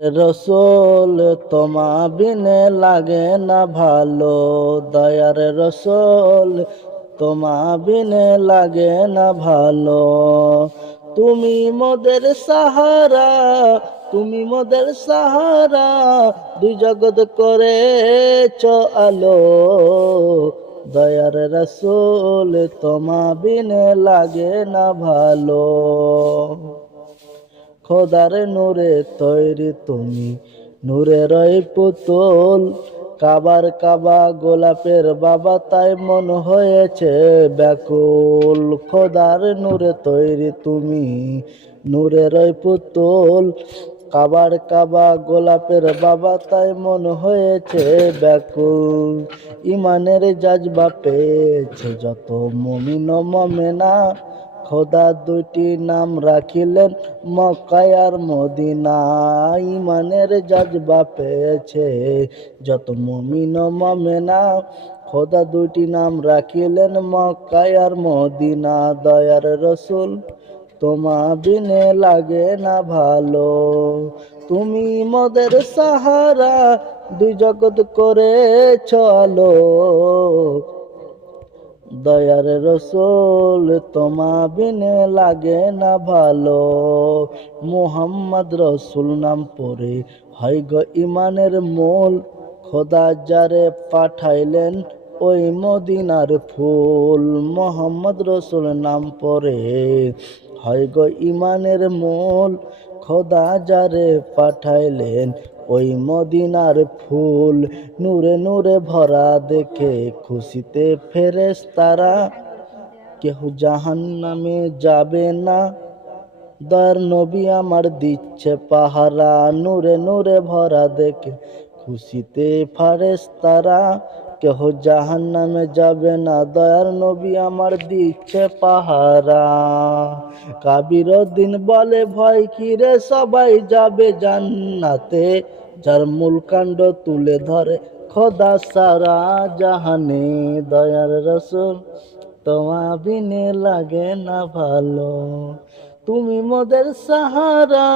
রসুল তোমা বিনে লাগে না ভালো, দয়ার রসুল তোমা বিনে লাগে না ভালো। তুমি মোদের সাহারা, তুমি মোদের সাহারা, দুই জগৎ করেছ আলো। দয়ার রসুল তোমা বিনে লাগে না ভালো। খোদার নূরে তৈরি তুমি, নূরের পুতুল। কাবার কাবা গোলাপের বাবা, তাই মন হয়েছে ব্যাকুল। খোদার নূরে তৈরি তুমি, নূরের পুতুল। কাবার কাবা গোলাপের বাবা, তাই মন হয়েছে ব্যাকুল। ইমানের জাজবা পেয়েছে যত মমিন মমেনা। খোদা দুইটি নাম রাখিলেন মক্কায় আর মদিনা ইমানের জাজবা পেয়েছে। যত মুমিন মমেনা, খোদা দুইটি নাম রাখিলেন মক্কায় আর মদিনা। দয়ার রসুল তোমা বিনে লাগে না ভালো। তুমি মদের সাহারা, দুই জগৎ করে চলো দয়ার রসোল তোমা বিনে লাগে না ভালো। মুহাম্মদ রসুল নাম পরে হয় গো ইমানের মোল। খোদা যারে পাঠাইলেন ওই মদিনার ফুল, মোহাম্মদ রসুল নাম পরে হয় গো ইমানের মোল। খোদা যারে পাঠাইলেন ওই মদিনার ফুল নূরে নূরে ভরা দেখে খুশিতে ফেরেস তারা কেহ জাহান নামে যাবে না। দর নবী আমার দিচ্ছে পাহারা, নূরে নূরে ভরা দেখে খুশিতে ফারেস তারা কেহ জাহান নামে যাবে না। দয়ার নবী আমার দিচ্ছে পাহারা। কাবির দিন বলে, ভয় কিরে? সবাই যাবে জান্নাতে। যার মূল কাণ্ড তুলে ধরে খোদা সারা জাহানে। দয়ার রসুল, তোমা বিনে লাগে না ভালো। তুমি মোদের সাহারা,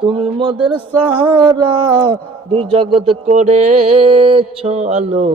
তুমি মোদের সাহারা। দুই জগৎ করেছ আলো।